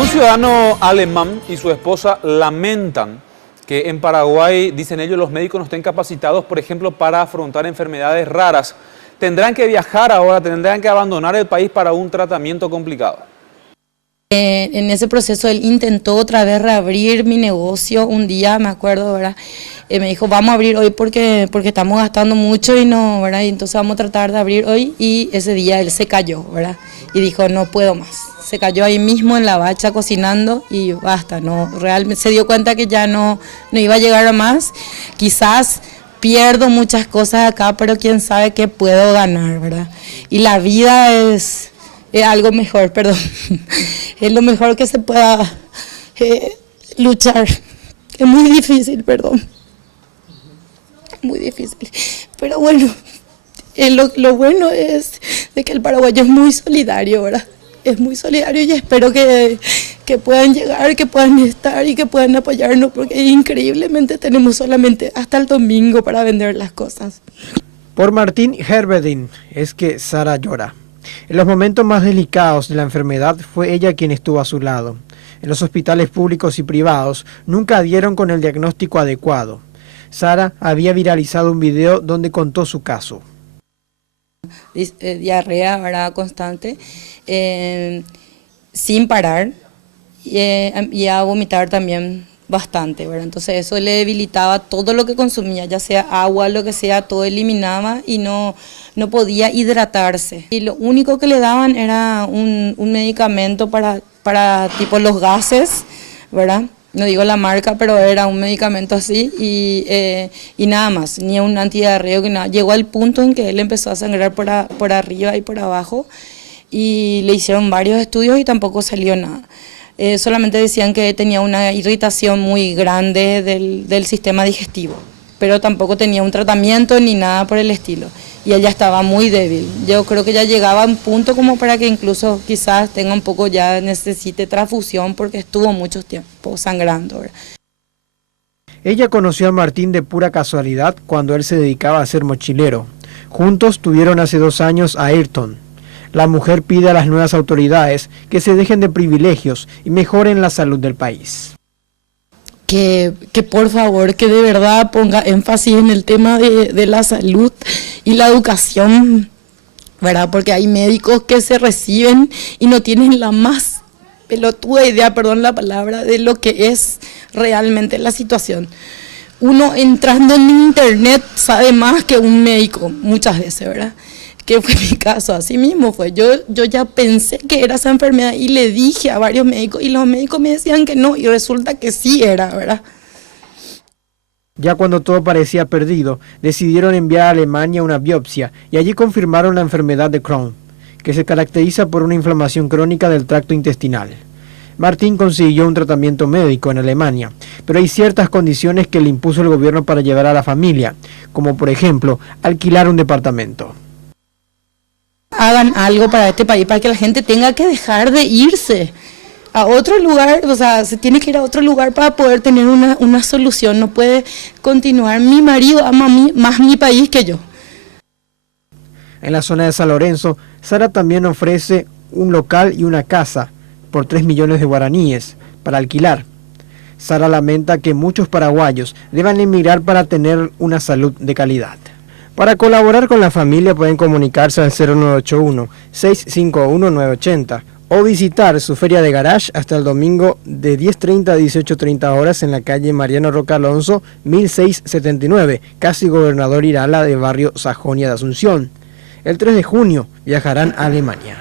Un ciudadano alemán y su esposa lamentan que en Paraguay, dicen ellos, los médicos no estén capacitados, por ejemplo, para afrontar enfermedades raras. Tendrán que viajar ahora, tendrán que abandonar el país para un tratamiento complicado. En ese proceso él intentó otra vez reabrir mi negocio un día, me acuerdo, ¿verdad? Me dijo, vamos a abrir hoy porque estamos gastando mucho y no, ¿verdad? Y entonces vamos a tratar de abrir hoy, y ese día él se cayó, ¿verdad? Y dijo, no puedo más. Se cayó ahí mismo en la bacha cocinando y basta, no, realmente se dio cuenta que ya no iba a llegar a más. Quizás pierdo muchas cosas acá, pero quién sabe qué puedo ganar, ¿verdad? Y la vida es algo mejor, perdón, es lo mejor que se pueda luchar. Es muy difícil, perdón, muy difícil, pero bueno, lo bueno es de que el paraguayo es muy solidario, ¿verdad? Es muy solidario y espero que puedan llegar, que puedan estar y que puedan apoyarnos, porque increíblemente tenemos solamente hasta el domingo para vender las cosas. Por Martín Herberding es que Sara llora. En los momentos más delicados de la enfermedad fue ella quien estuvo a su lado. En los hospitales públicos y privados nunca dieron con el diagnóstico adecuado. Sara había viralizado un video donde contó su caso. Diarrea, ¿verdad? Constante, sin parar, y a vomitar también bastante, ¿verdad? Entonces eso le debilitaba todo lo que consumía, ya sea agua, lo que sea, todo eliminaba y no podía hidratarse. Y lo único que le daban era un medicamento para tipo los gases, ¿verdad? No digo la marca, pero era un medicamento así y nada más, ni un antidiarreico, ni nada. Llegó al punto en que él empezó a sangrar por arriba y por abajo, y le hicieron varios estudios y tampoco salió nada. Solamente decían que tenía una irritación muy grande del sistema digestivo, pero tampoco tenía un tratamiento ni nada por el estilo. Y ella estaba muy débil. Yo creo que ya llegaba a un punto como para que incluso quizás tenga un poco, ya necesite transfusión porque estuvo mucho tiempo sangrando, ¿verdad? Ella conoció a Martín de pura casualidad cuando él se dedicaba a ser mochilero. Juntos tuvieron hace 2 años a Ayrton. La mujer pide a las nuevas autoridades que se dejen de privilegios y mejoren la salud del país. Que por favor, que de verdad ponga énfasis en el tema de la salud y la educación, ¿verdad? Porque hay médicos que se reciben y no tienen la más pelotuda idea, perdón la palabra, de lo que es realmente la situación. Uno entrando en internet sabe más que un médico muchas veces, ¿verdad? Que fue mi caso, así mismo fue. Yo ya pensé que era esa enfermedad y le dije a varios médicos y los médicos me decían que no y resulta que sí era, ¿verdad? Ya cuando todo parecía perdido, decidieron enviar a Alemania una biopsia y allí confirmaron la enfermedad de Crohn, que se caracteriza por una inflamación crónica del tracto intestinal. Martín consiguió un tratamiento médico en Alemania, pero hay ciertas condiciones que le impuso el gobierno para llevar a la familia, como por ejemplo, alquilar un departamento. Hagan algo para este país, para que la gente tenga que dejar de irse a otro lugar, o sea, se tiene que ir a otro lugar para poder tener una solución. No puede continuar. Mi marido ama más mi país que yo. En la zona de San Lorenzo, Sara también ofrece un local y una casa por 3 millones de guaraníes para alquilar. Sara lamenta que muchos paraguayos deban emigrar para tener una salud de calidad. Para colaborar con la familia pueden comunicarse al 0981-651-980 o visitar su feria de garage hasta el domingo de 10:30 a 18:30 horas en la calle Mariano Roca Alonso, 1679, casi Gobernador Irala de barrio Sajonia de Asunción. El 3 de junio viajarán a Alemania.